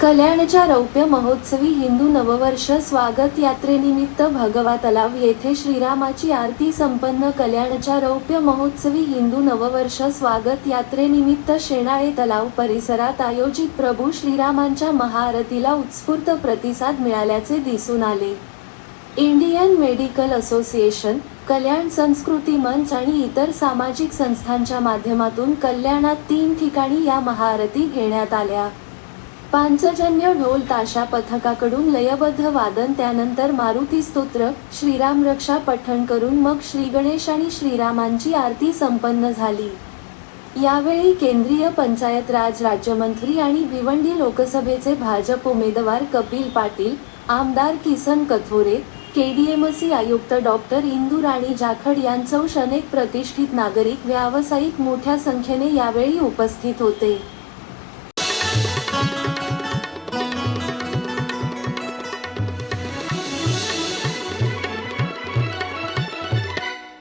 कल्याणच्या रौप्य महोत्सवी हिंदू नववर्ष स्वागत यात्रेनिमित्त भगवा तलाव येथे श्रीरामाची आरती संपन्न कल्याणच्या रौप्य महोत्सवी हिंदू नववर्ष स्वागत यात्रेनिमित्त शेणाळे तलाव परिसरात आयोजित प्रभू श्रीरामांच्या महाआरतीला उत्स्फूर्त प्रतिसाद मिळाल्याचे दिसून आले. इंडियन मेडिकल असोसिएशन कल्याण संस्कृती मंच आणि इतर सामाजिक संस्थांच्या माध्यमातून कल्याणात तीन ठिकाणी या महाआरती घेण्यात आल्या. पांचजन्य ढोल ताशा पथकाकडून लयबद्ध वादन त्यानंतर मारुती स्तोत्र श्रीराम रक्षा पठण करून मग श्रीगणेश आणि श्रीरामांची आरती संपन्न झाली. यावेळी केंद्रीय पंचायत राज राज्यमंत्री आणि भिवंडी लोकसभेचे भाजप उमेदवार कपिल पाटील आमदार किसन कथोरे केडीएमसी आयुक्त डॉक्टर इंदू राणी जाखड यांसह अनेक प्रतिष्ठित नागरिक व्यावसायिक मोठ्या संख्येने यावेळी उपस्थित होते.